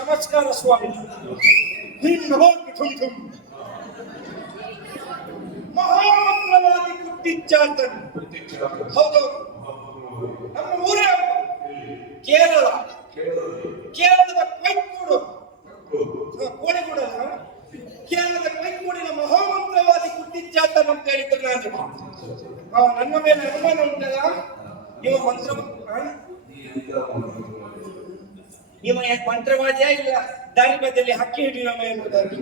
ನಮಸ್ಕಾರ ಸ್ವಾಮಿ. ಮಹಾಮಂತ್ರವಾದಿ ಕುಟ್ಟಿಚ್ಚಾತನ್. ಹೌದು, ನಮ್ಮ ಊರೇ ಕೇರಳ. ಕೇರಳದ ಕೈಕೂಡು, ಕೋಳಿಗೂಡ, ಕೇರಳದ ಕೈಕೂಡಿನ ಮಹಾಮಂತ್ರವಾದಿ ಕುಟ್ಟಿಚ್ಚಾತನ್ ಅಂತ ಹೇಳಿದ್ರು. ನಾನು ನನ್ನ ಮೇಲೆ ಅನುಮಾನ ಉಂಟಲ್ಲ, ಇವ ಮಂತ್ರ ಇವ ಮಂತ್ರವಾದಿಯ ಇಲ್ಲ ದಾರಿ ಬದಿಯಲ್ಲಿ ಹಕ್ಕಿ ಹಿಡಿಯೋಣ ಎಂಬುದಾಗಿ.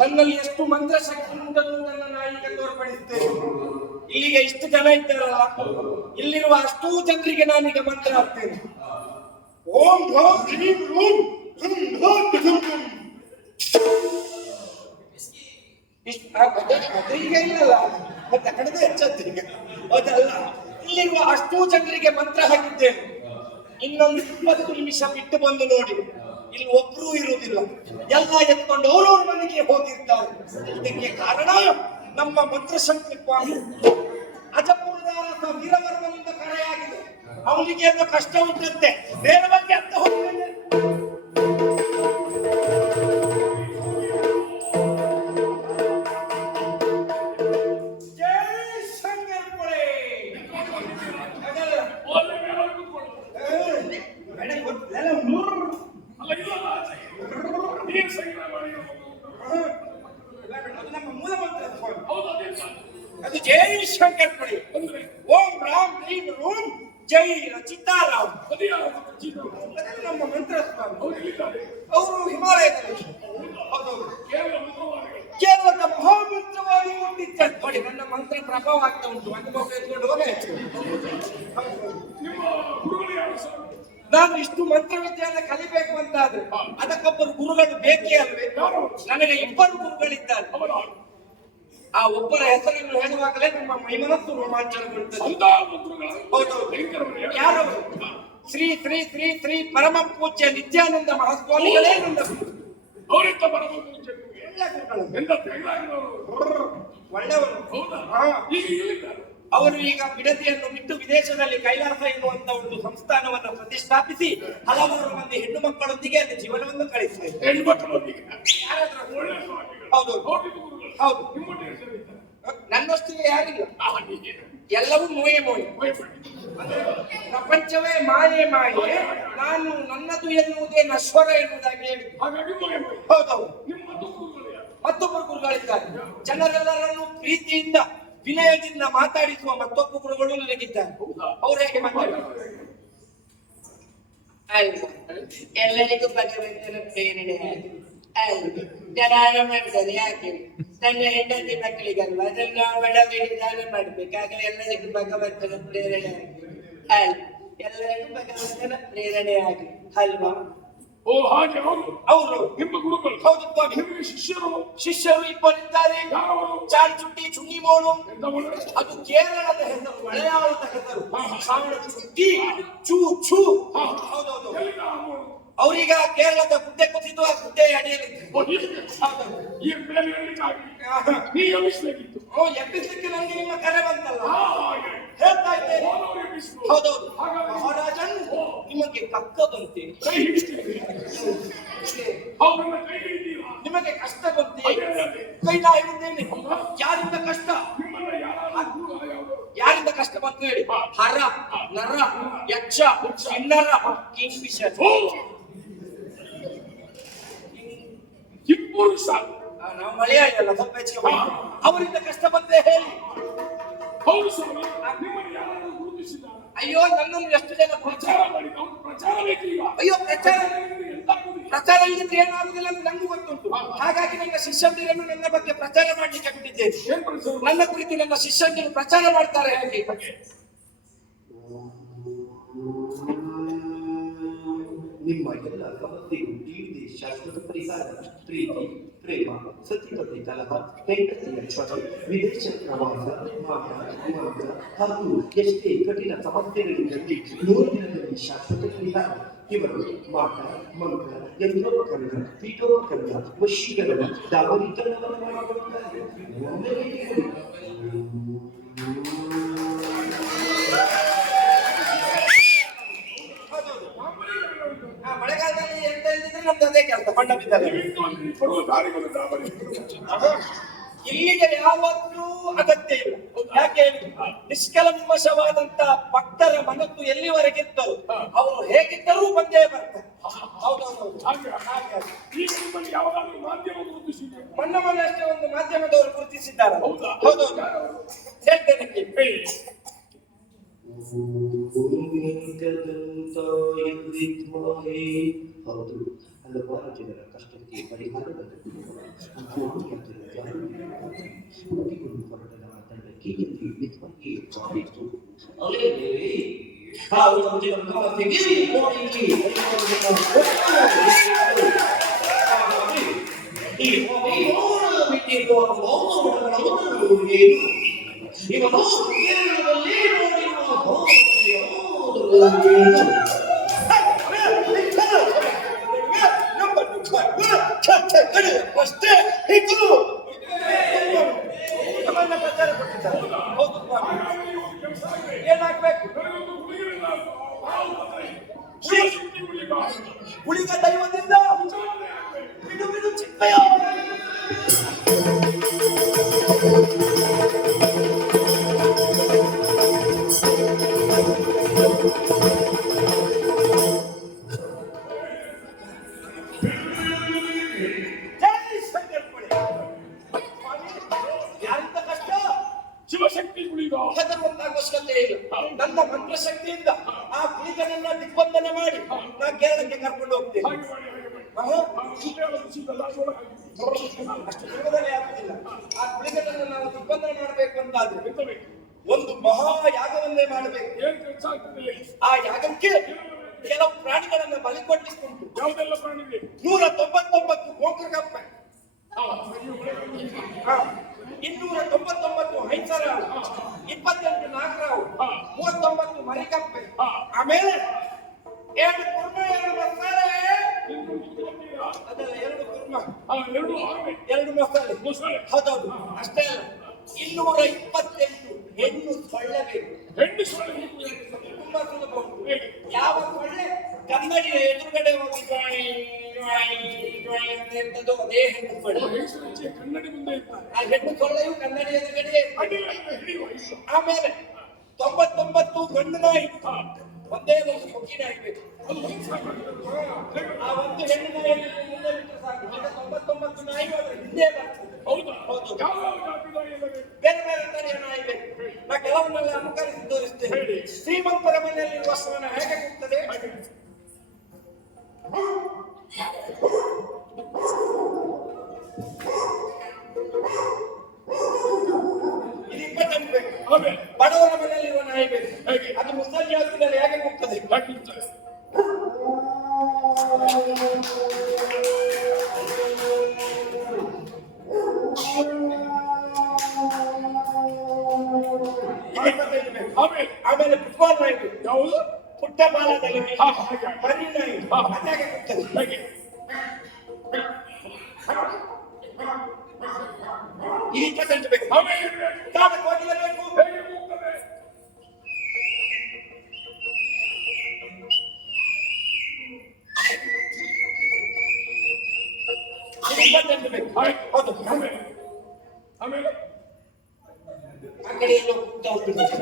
ನನ್ನಲ್ಲಿ ಎಷ್ಟು ಮಂತ್ರ ಶಕ್ತಿ ಉಂಟನ್ನು ನನ್ನ ಈಗ ತೋರ್ಪಡಿಸ್ತೇನೆ. ಇಲ್ಲಿಗೆ ಇಷ್ಟು ಜನ ಇದ್ದಾರಲ್ಲ, ಇಲ್ಲಿರುವ ಅಷ್ಟೂ ಜನರಿಗೆ ನಾನೀಗ ಮಂತ್ರ ಹಾಕ್ತೇನೆ. ಓಂ ಭೌಂ ಕ್ಲೀಂ ರೂಂ ಹುಂ ಭೌಂ ಧುಂ ಧುಂ. ಅದು ಈಗ ಇಲ್ಲಲ್ಲ, ಮತ್ತೆ ಕಳೆದ ಹೆಚ್ಚತ್ತು ಈಗ. ಅದಲ್ಲ, ಇಲ್ಲಿರುವ ಅಷ್ಟೂ ಜನರಿಗೆ ಮಂತ್ರ ಹಾಕಿದ್ದೇನೆ. ಇನ್ನೊಂದು 20 ನಿಮಿಷ ಬಿಟ್ಟು ಬಂದು ನೋಡಿ, ಇಲ್ಲಿ ಒಬ್ರೂ ಇರುವುದಿಲ್ಲ. ಎಲ್ಲ ಎತ್ಕೊಂಡು ಅವ್ರವ್ರ ಮನೆಗೆ ಹೋಗಿರ್ತಾರೆ. ಇದಕ್ಕೆ ಕಾರಣ ನಮ್ಮ ಮಂತ್ರಶಕ್ತಿ. ಅಜಪುರದ ಅರಸ ವೀರವರ್ಮನಿಂದ ಕರೆಯಾಗಿದೆ. ಅವನಿಗೆ ಏನೋ ಕಷ್ಟ ಉಂಟಂತೆ, ನೇರವಾಗಿ ಅಂತ ಹೋಗ್ತೇನೆ. ಅದು ಜೈ ಶಂಕರ್ ಪಡೆ. ಓಂ ರಾಮ್ ಕ್ಲೀಂ ರೂಂ ಜೈ ರಚಿತಾರಾಮ್. ನಮ್ಮ ಮಂತ್ರ ಅವರು ಹಿಮಾಲಯದಲ್ಲಿ. ಕೇರಳದ ಮಹಾಮಂತ್ರವಾಗಿ ಕೊಟ್ಟಿದ್ದಾರೆ ನೋಡಿ. ನನ್ನ ಮಂತ್ರ ಪ್ರಭಾವ ಆಗ್ತಾ ಉಂಟು. ಅನುಭವ ಎತ್ಕೊಂಡು ಹೋಗಿ ನಾನು ಇಷ್ಟು ಮಂತ್ರವಿದ್ಯೆಯನ್ನು ಕಲಿಬೇಕು ಅಂತಾದ್ರೆ ಅದಕ್ಕೊಬ್ಬರು ಗುರುಗಳು ಬೇಕೇ ಅಲ್ವೇ? ನನಗೆ 2 ಗುರುಗಳಿದ್ದಾರೆ. ಆ ಒಬ್ಬರ ಹೆಸರನ್ನು ಹೇಳುವಾಗಲೇ ನಮ್ಮ ಮೈಮನಸ್ಸು ರೋಮಾಂಚನಗೊಳ್ಳುತ್ತದೆ. ಯಾರು? ಶ್ರೀ ಶ್ರೀ ಶ್ರೀ ಶ್ರೀ ಪರಮ ಪೂಜ್ಯ ನಿತ್ಯಾನಂದ ಮಹಾಸ್ವಾಮಿಗಳೇ ನನ್ನ ಒಳ್ಳೆಯವರು. ಅವರು ಈಗ ಬಿಡದಿಯನ್ನು ಬಿಟ್ಟು ವಿದೇಶದಲ್ಲಿ ಕೈಲಾಸ ಎನ್ನುವಂತ ಒಂದು ಸಂಸ್ಥಾನವನ್ನು ಪ್ರತಿಷ್ಠಾಪಿಸಿ ಹಲವಾರು ಮಂದಿ ಹೆಣ್ಣು ಮಕ್ಕಳೊಂದಿಗೆ ಅಲ್ಲಿ ಜೀವನವನ್ನು ಕಳಿಸಿದ್ದಾರೆ. ಹೌದು ಹೌದು, ನನ್ನೊಷ್ಟಿಗೆ ಯಾರಿಲ್ಲ. ಎಲ್ಲವೂ ಮೋಯೆ ಮೋಯೆ. ಪ್ರಪಂಚವೇ ಮಾಯೆ ಮಾಯೆ, ನಾನು ನನ್ನದು ಎನ್ನುವುದೇ ನಶ್ವರ ಎನ್ನುವುದಾಗಿ ಹೇಳಿ. ಹೌದೌದು, ಮತ್ತೊಬ್ಬರು ಗುರುಗಳಿದ್ದಾರೆ. ಜನರೆಲ್ಲರನ್ನು ಪ್ರೀತಿಯಿಂದ ವಿನಯದಿಂದ ಮಾತಾಡಿಸುವ ಮತ್ತೊಬ್ಬ ಗುರುಗಳು ನನಗಿದ್ದಾರೆ. ಅವ್ರು ಹೇಗೆ ಮಾತಾಡಿದ್ದಾರೆ? ಎಲ್ಲರಿಗೂ ಭಗವಂತನ ಪ್ರೇರಣೆ ದಾನ ಮಾಡ್ತಾರೆ. ಯಾಕೆ? ತನ್ನ ಹೆಂಡತಿ ಮಕ್ಕಳಿಗಲ್ವಾ, ಅದನ್ನು ನಾವು ಬಡವರಿಗೆ ದಾನ ಮಾಡ್ಬೇಕಾಗ ಎಲ್ಲರಿಗೂ ಭಗವಂತನ ಪ್ರೇರಣೆ ಆಗಿ ಎಲ್ಲರಿಗೂ ಭಗವಂತನ ಪ್ರೇರಣೆ ಆಗಿ ಅಲ್ವಾ? ಓ ಹಾಗೆ. ಅವರು ನಿಮ್ಮ ಗುರುಗಳು? ಹೌದು. ಶಿಷ್ಯರು 2 ಇದ್ದಾರೆ. ಚಾಲ್ಚುಟ್ಟಿ ಚುನ್ನಿಮೋಳು, ಅದು ಕೇರಳದ ಹೆಸರು, ಮಲಯಾಳದ ಹೆಸರು. ಚುಟ್ಟಿ ಚೂ ಚೂ. ಹೌದೌದು. ಅವರೀಗ ಕೇರಳದ ಗುಡ್ಡೆ ಕುಸಿದು ಆ ಗುಡ್ಡೆ ಅಡಿಯಲ್ಲಿ ಎಬ್ಬಿಸಲಿಕ್ಕೆ ನನಗೆ ನಿಮ್ಮ ಕರೆ ಬಂತಲ್ಲ, ಹೇಳ್ತಾ ಇದ್ದೇನೆ. ಹೌದೌದು, ಮಹಾರಾಜನ್ ನಿಮಗೆ ಕಕ್ಕ ಬಂತೆ, ನಿಮಗೆ ಕಷ್ಟ ಬಂತೆ, ಕೈ ನಾ ಹೇಳಿದ್ದೇನೆ. ಯಾರಿಂದ ಕಷ್ಟ? ಯಾರಿಂದ ಕಷ್ಟ ಬಂತು ಹೇಳಿ? ಹರ, ನರ, ಯಕ್ಷ, ಕಿನ್ನರ, ಕಿಂಗ್ಫಿಷರ್. ನಾವು ಮಲಯಾಳಿ ಅಲ್ಲ, ಸ್ವಲ್ಪ ಹೆಚ್ಚಿಗೆ. ಅವರಿಂದ ಕಷ್ಟ ಬಂದ್ರೆ ಹೇಳಿ. ಅಯ್ಯೋ, ನನ್ನನ್ನು ಎಷ್ಟು ಜನ ಪ್ರಚಾರ ಮಾಡಿ. ಅಯ್ಯೋ, ಪ್ರಚಾರ ಇಲ್ಲದ್ರೆ ಏನಾಗುದಿಲ್ಲ ಅಂತ ನಂಗೂ ಗೊತ್ತುಂಟು. ಹಾಗಾಗಿ ನನ್ನ ಶಿಷ್ಯಂದಿರನ್ನು ನನ್ನ ಬಗ್ಗೆ ಪ್ರಚಾರ ಮಾಡ್ಲಿಕ್ಕೆ ಬಿಟ್ಟಿದ್ದಾರೆ. ಪಡಿಸಿದ್ದೇನೆ. ಏನ್ ಪರಿಸರ ನನ್ನ ಕುರಿತು ನನ್ನ ಶಿಷ್ಯಂದಿರು ಪ್ರಚಾರ ಮಾಡ್ತಾರೆ. ನಿಮ್ಮ ಎಲ್ಲ ಸಮಸ್ಯೆಗೂ ತೀರಿದೆ ಶಾಶ್ವತ ಪರಿಹಾರ. ಪ್ರೀತಿ, ಪ್ರೇಮ, ಸತಿಪತಿ ಕಲಹ, ಹೆಂಡತಿಯ ಕ್ಷಮ, ವಿದೇಶ ಪ್ರವಾಸ, ಮಾಟ, ಮಾರ್ಗ ಹಾಗೂ ಎಷ್ಟೇ ಕಠಿಣ ಸಮಸ್ಯೆಗಳಿದ್ದಲ್ಲಿ 100 ದಿನದಲ್ಲಿ ಶಾಶ್ವತ ಪರಿಹಾರ. ಇವರು ಮಾಟ, ಮಂತ್ರ, ಯಂತ್ರೋಪಕರಣ, ಪೀಠೋಪಕರಣ, ವಶೀಕರಣ, ದಾವರೀಕರಣವನ್ನು ಮಾಡಿಕೊಡುತ್ತಾರೆ. ಒಮ್ಮೆ ಭೇಟಿ ಕೊಡಿ. ಮಳೆಗಾಲದಲ್ಲಿ ಎಂತ ಇಲ್ದಿದ್ರೆ ನಮ್ದು ಅದೇ ಕೆಲಸ, ಬಣ್ಣ ಬಿದ್ದರೆ. ಕೊಡುವ ದಾರಿಗಳು ದಾರಿ ಇಲ್ಲಿಗೆ ಯಾವತ್ತೂ ಅಗತ್ಯ ಇಲ್ಲ. ಯಾಕೆ? ನಿಷ್ಕಲ್ಮಶವಾದಂತ ಭಕ್ತರ ಮನಸ್ಸು ಎಲ್ಲಿವರೆಗಿರ್ತರು ಅವರು ಹೇಗಿದ್ದರೂ ಬಂದೇ ಬರ್ತಾರೆ. ಹೌದೌದು. ಈಗ ನಿಮ್ಮಲ್ಲಿ ಯಾವಾಗಲೂ ಮಾಧ್ಯಮ ಗುರುತಿಸಿದೆ. ಮೊನ್ನೆ ಅಷ್ಟೇ ಒಂದು ಮಾಧ್ಯಮದವರು ಗುರುತಿಸಿದ್ದಾರೆ. ಹೌದೌದು, ಹೇಳ್ತೇನೆ ಕೇಳಿ. ಹೌದು, ಹಲವಾರು ಜನರ ಕಷ್ಟಕ್ಕೆ ಪರಿಹಾರದ ಹೊರಟದ ತಂಡಕ್ಕೆ ಇಲ್ಲಿ ವಿದ್ವಾಗಿ ಮಾಡಿತು. ಅಷ್ಟೇ ಪ್ರಚಾರ ಕೊಟ್ಟಿದ್ದಾರೆ. ಹೌದು ಸ್ವಾಮಿ. ಏನಾಗ್ಬೇಕು? ಉಳಿದ ದೈವದಿಂದ ಬಿಡು ಬಿಡು ಚಿಕ್ಕಯ್ಯ. ಶಿವಶಕ್ತಿ ಗುಳಿಗ ಹೆದರುವಂತ ಅವಶ್ಯಕತೆ ಇಲ್ಲ. ನನ್ನ ಮಂತ್ರಶಕ್ತಿಯಿಂದ ಆ ಗುಳಿಗನನ್ನ ದಿಗ್ಬಂಧನ ಮಾಡಿ ನಾ ಕೇರಳಕ್ಕೆ ಕರ್ಕೊಂಡು ಹೋಗ್ತೇನೆ. ಹಾಗೆ ಮಾಡಿ ಅಷ್ಟು ಸುಲಭದಲ್ಲಿ ಆಗುದಿಲ್ಲ. ಆ ಗುಳಿಗನನ್ನ ನಾವು ದಿಗ್ಬಂಧನ ಮಾಡಬೇಕು ಅಂತಾದ್ರೆ ಒಂದು ಮಹಾ ಯಾಗವನ್ನೇ ಮಾಡಬೇಕು. ಏನ್ ಕೆಲಸ ಆಗ್ತದೆ? ಆ ಯಾಗಕ್ಕೆ ಕೆಲವು ಪ್ರಾಣಿಗಳನ್ನ ಬಲಿ ಕೊಟ್ಟಿಸ್ತುಂಟು. ಯಾವುದೆಲ್ಲ ಪ್ರಾಣಿಗೆ? 199 ಗೋಕೃಗಪ್ಪೆ, 299 ಹೈಸರ, 28 ನಾಗರಾವು, 39 ಮರಿಕಪ್ಪೆ, ಆಮೇಲೆ 2 ಕುರ್ಮ, 2 ಮಸಾಲೆ. ಅದಲ್ಲ, 2 ಕುರ್ಮ, 2 ಮಸಾಲೆ. ಹೌದೌದು. ಅಷ್ಟೇ ಅಲ್ಲ, 228 ಹೆಣ್ಣು ಸೊಳ್ಳೆ ಬೇಕು. ಹೆಣ್ಣು ಸೊಳ್ಳೆ ತುಂಬಾ ಸುಲಭ ಉಂಟು. ಯಾವ ಸೊಳ್ಳೆ ಕನ್ನಡಿಯ ಎದುರುಗಡೆ ಹೋಗಿ ಎಂತದ್ದು ಅದೇ ಹೆಣ್ಣು ಸೊಳ್ಳೆ. ಕನ್ನಡಿ ಮುಂದೆ ಇರ್ತಾರೆ. ಆ ಹೆಣ್ಣು ಸೊಳ್ಳೆಯು ಕನ್ನಡಿ ಎದುರುಗಡೆ. ಆಮೇಲೆ 99 ಗಂಡು ನಾಯಿ, ಒಂದೇ ಒಂದು ಕೊಕ್ಕಿ ನಾಯಿ ಬೇಕು. ಆ ಒಂದು ಹೆಣ್ಣು ನಾಯಿಯನ್ನು ಮುಂದೆ ಬಿಟ್ಟರೆ ಸಾಕು. ಈಗ 99 ನಾಯಿ ಹೋದ್ರೆ ಹಿಂದೆ ಬರ್ತದೆ. ಹೌದಾ? ಹೌದು. ಬೇರೆ ಬೇರೆ ತಡೆಯ ನಾಯಿ ಬೇಕು. ನಾ ಕೆಲವನ್ನೆಲ್ಲ ಅನುಕರಿಸಿ ತೋರಿಸ್ತೇನೆ. ಶ್ರೀಮಂತರ ಮನೆಯಲ್ಲಿರುವ ಶ್ವಾನ ಹೇಗೆ ಹೋಗ್ತದೆ? ಇದು 28 ಬೇಕು. ಬಡವರ ಮನೆಯಲ್ಲಿರುವ ನಾಯಿ ಬೇಕು. ಅದು ಮುಸಲ್ಜಿ ಹಾಕಿದಲ್ಲಿ ಹೇಗೆ ಹೋಗ್ತದೆ? ಆಮೇಲೆ ಫುಟ್ಬಾಲ್ ನಾಯಿ ಬೇಕು. ಯಾವುದು? ಪುಟ್ಟ ಬಾಲದಲ್ಲಿ ಮರಿ ನಾಯಿ ಅದಾಗೆ ಹೋಗ್ತದೆ. ಈ 28 ಬೇಕು. ತಾಡಕ್ಕೆ ಹೋಗಿರಬೇಕು. ಹೌದು. ಆಮೇಲೆ ಆ ಕಡೆ ಎಲ್ಲೋ ಕೂಗ್ತಾ ಹೋಗ್ತಿದ್ದಾರೆ.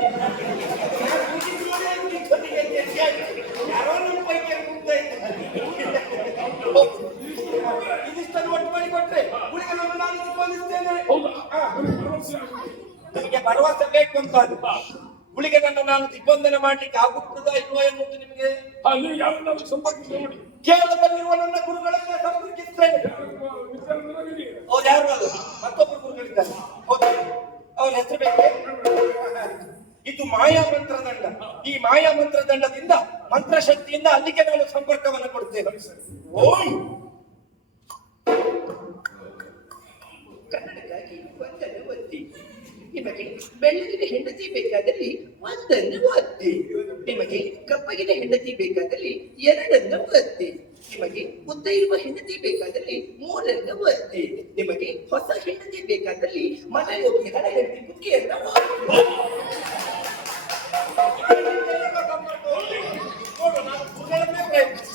ಯಾರೋ ನಮ್ಮ ಪೈಕಿ ಕೂಗ್ತಾ ಇದ್ದಾರೆ. ಇದಿಷ್ಟನ್ನು ಒಟ್ಟು ಮಾಡಿ ಕೊಟ್ರೆ ಗುಳಿಗನನ್ನು ನಾನು ನಿರ್ಬಂಧಿಸ್ತೇನೆ. ನಿಮಗೆ ಭರವಸೆ ಬೇಕು ಅಂತ ಅದು. ಗುಳಿಗನನ್ನು ನಾನು ದಿಗ್ಬಂಧನ ಮಾಡ್ಲಿಕ್ಕೆ ಆಗುತ್ತದಾ ಇಲ್ವಾ ಎನ್ನುವುದು ನಿಮಗೆ ಸಂಪರ್ಕಿಸಿ ನೋಡಿ. ಕೇರಳದಲ್ಲಿರುವ ನನ್ನ ಗುರುಗಳನ್ನ ಸಂಪರ್ಕಿಸ್ತೇನೆ. ವಿಚಾರ ಅವ್ರು ಯಾರು ಅಲ್ಲ, ಮತ್ತೊಬ್ಬರು ಗುರುಗಳಿದ್ದಾರೆ. ಹೌದಾ? ಅವನ ಹೆಸರು ಬೇಕೆ? ಇದು ಮಾಯಾ ಮಂತ್ರದಂಡ. ಈ ಮಾಯಾ ಮಂತ್ರದಂಡದಿಂದ ಮಂತ್ರಶಕ್ತಿಯಿಂದ ಅಲ್ಲಿಗೆ ನಾನು ಸಂಪರ್ಕವನ್ನು ಕೊಡ್ತೇನೆ. ಓಂ ಕನ್ನಡಕ್ಕಾಗಿ ಒಂದನ್ನು ಒತ್ತಿ. ನಿಮಗೆ ಬೆಳ್ಳಗಿನ ಹೆಂಡತಿ ಬೇಕಾದಲ್ಲಿ ಒಂದನ್ನು ಒತ್ತಿ. ನಿಮಗೆ ಕಪ್ಪಗಿನ ಹೆಂಡತಿ ಬೇಕಾದಲ್ಲಿ ಎರಡನ್ನು ಒತ್ತಿ. ನಿಮಗೆ ಉದ್ದ ಇರುವ ಹೆಂಡತಿ ಬೇಕಾದಲ್ಲಿ ಮೂರನ್ನು ಒತ್ತಿ. ನಿಮಗೆ ಹೊಸ ಹೆಂಡತಿ ಬೇಕಾದಲ್ಲಿ ಮನೆಗೆ ಹೋಗಿ ಹಣ ಹೆಂಡತಿ ಕುಕ್ಕಿಯನ್ನು ನೋಡು, ನಾನು ಕೂದಲನ್ನೇ ಪ್ರಯತ್ನಿಸಿ